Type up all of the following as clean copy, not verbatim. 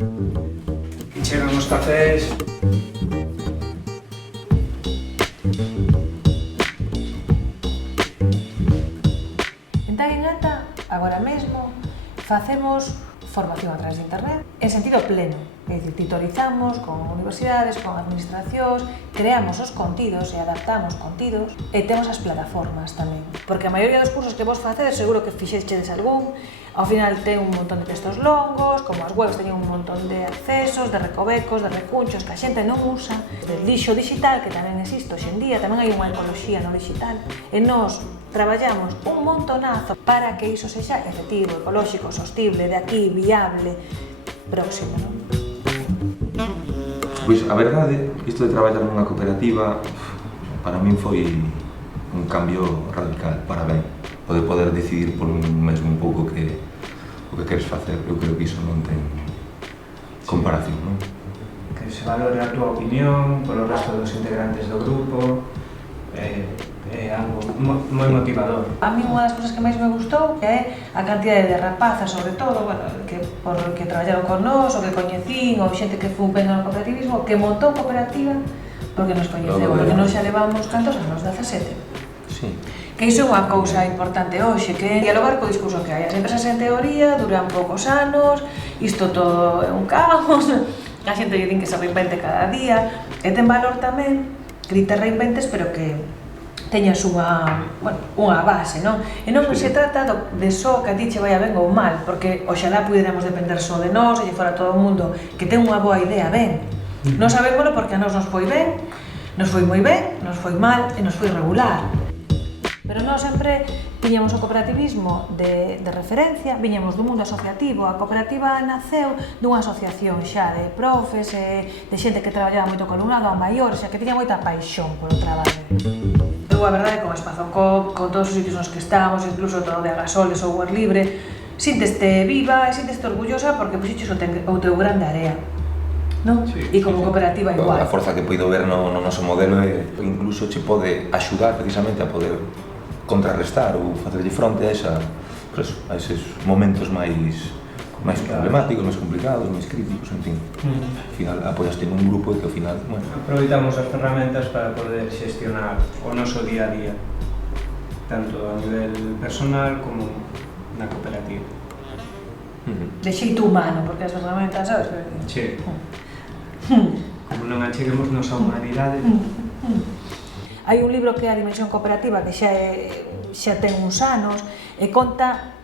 E chegan os cafés. En Taguinata, agora mesmo, facemos formación a través de internet en sentido pleno, é dicir, titorizamos con universidades, con administracións, creamos os contidos e adaptamos contidos e temos as plataformas tamén, porque a maioría dos cursos que vos facedes seguro que fixechedes algún, ao final ten un montón de textos longos, como as webs teñen un montón de accesos, de recovecos, de recunchos que a xente non usa, del lixo digital que tamén existe hoxe en día, tamén hai unha ecoloxía no digital, e nós traballamos un montonazo para que iso sexa efectivo, ecolóxico, sostible, de aquí, viable, próximo, non? Pois a verdade, isto de traballar nunha cooperativa para min foi un cambio radical para ben, de poder decidir por un mesmo un pouco o que queres facer. Eu creo que iso non ten comparación, non? Que se valore a túa opinión polo resto dos integrantes do grupo, é algo moi motivador. A mí unha das cousas que máis me gustou é a cantidade de rapazas, sobre todo, bueno, que traballaron con nós, ou que coñecín, ou xente que foi ben no cooperativismo, que montou cooperativa porque nos coñeceu, porque nós xa levamos cantos anos, 17. Sí. Que iso é unha cousa importante hoxe, que é dialogar co discurso que hai. As empresas en teoría duran poucos anos, isto todo é un caos, a xente lle din que se reinvente cada día, e ten valor tamén que ti te reinventes, pero que teñas unha base, non? E non se trata de só que a ti che vai ben ou mal, porque oxalá puderamos depender só de nós, e lle fora todo o mundo que ten unha boa idea ben. Non sabémolo porque a nós nos foi ben, nos foi moi ben, nos foi mal e nos foi regular. Pero nós sempre tiñamos o cooperativismo de referencia, viñamos do mundo asociativo. A cooperativa naceu dunha asociación xa de profes, de xente que traballaba moito co alumnado, a maiores, xa que tiña moita paixón polo traballo. Eu, a verdade, con Espazocop, con todos os sitios nos que estamos, incluso todo de Agasol, de software libre, sínteste viva e sínteste orgullosa porque puxiches o teu grande área. Non? E como cooperativa igual. A forza que poido ver no noso modelo é incluso che pode axudar precisamente a poder contrarrestar ou facerlle fronte a eses momentos máis problemáticos, máis complicados, máis críticos, en fin. Ao final apoiaste nun grupo e que ao final, bueno... Aproveitamos as ferramentas para poder xestionar o noso día a día, tanto a nivel personal como na cooperativa. De xeito humano, porque as ferramentas, sabes? Che, como non acheguemos nosa humanidade. Hai un libro que é a Dimensión Cooperativa, que xa ten uns anos, e conta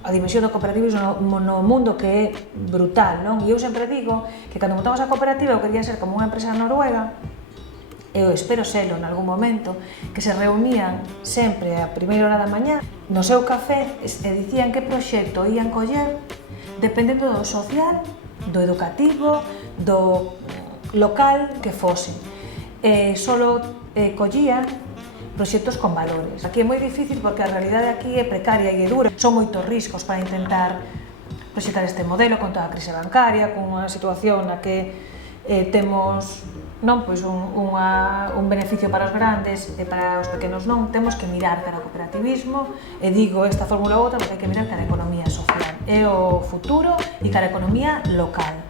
a dimensión do cooperativismo no mundo que é brutal, non? E eu sempre digo que cando montamos a cooperativa eu quería ser como unha empresa noruega, e eu espero selo en algún momento, que se reunían sempre a primeira hora da mañá no seu café e dicían que proxecto ían coller dependendo do social, do educativo, do local que fose. Solo collían proxectos con valores. Aquí é moi difícil porque a realidade aquí é precaria e é dura. Son moitos riscos para intentar proxectar este modelo con toda a crise bancaria, con unha situación na que temos un beneficio para os grandes e para os pequenos non. Temos que mirar cara ao cooperativismo e digo esta fórmula ou outra porque hai que mirar cara a economía social. É o futuro e cara a economía local.